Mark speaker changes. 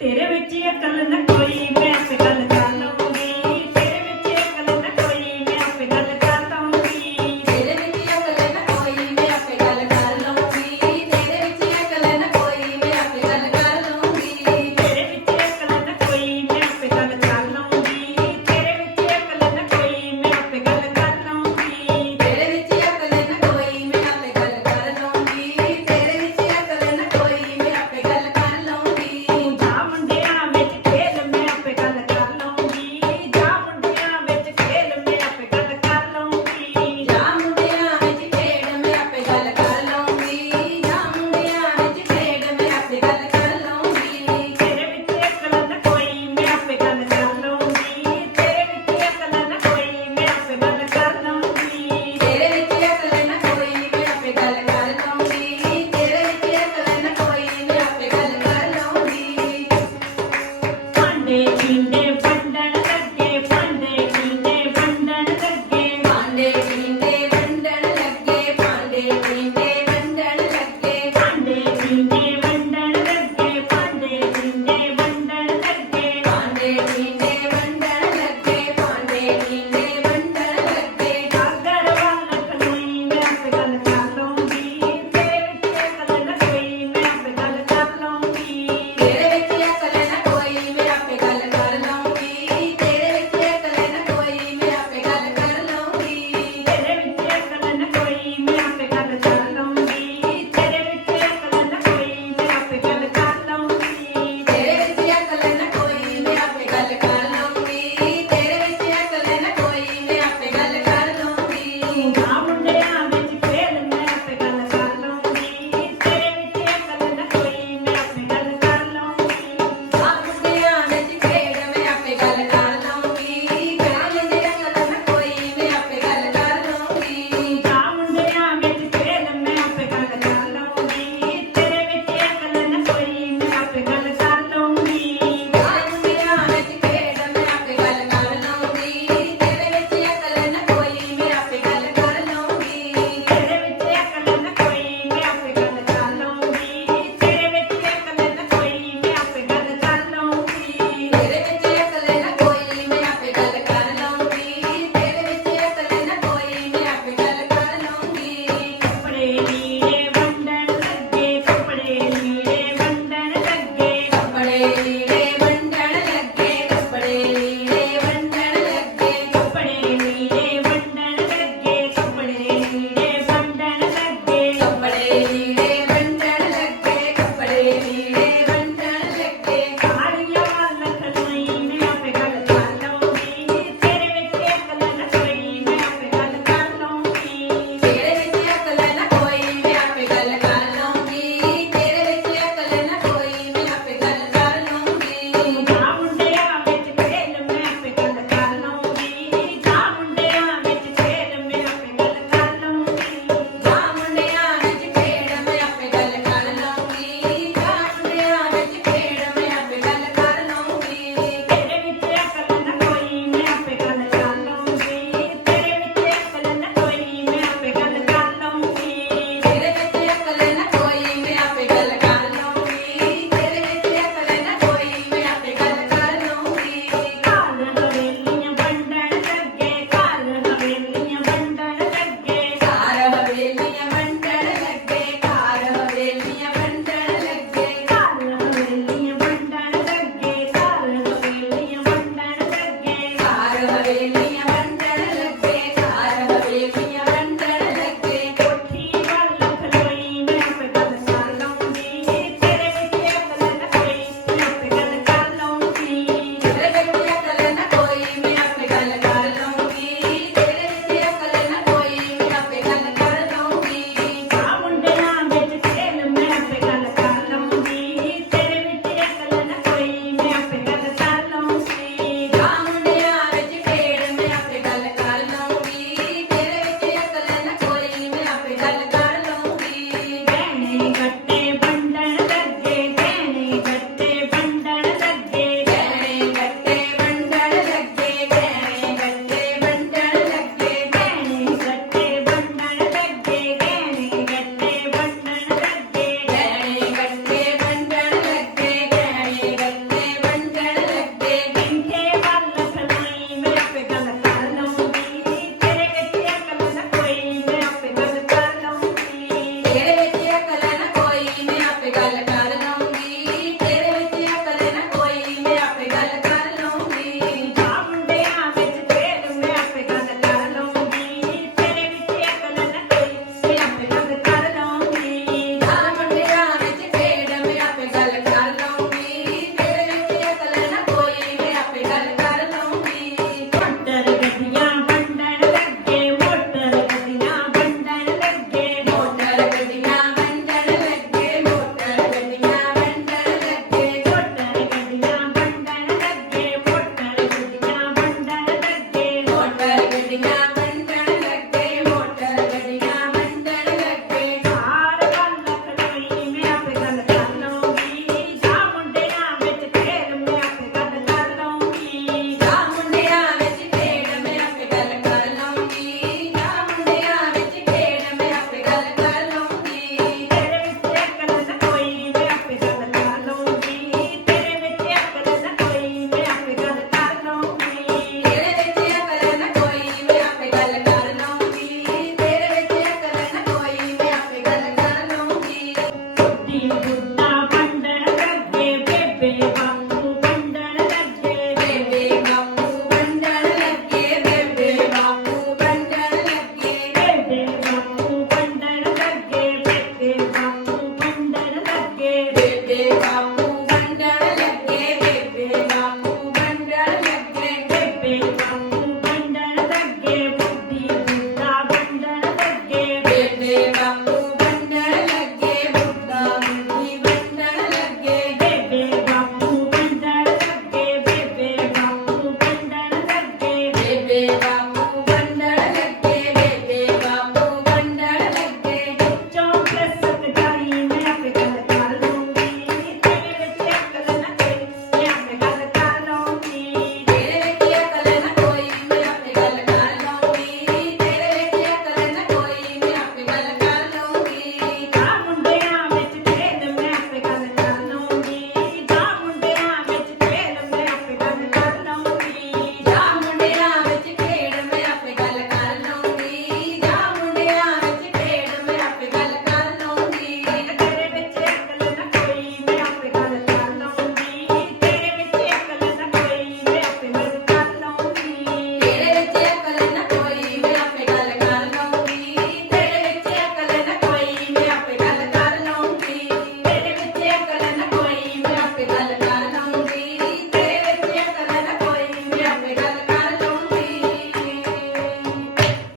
Speaker 1: ਤੇਰੇ ਵਿੱਚ ਅਕਲ ਨਾ ਕੋਈ ਮੈਂ ਆਪੇ
Speaker 2: Hallelujah. brincar.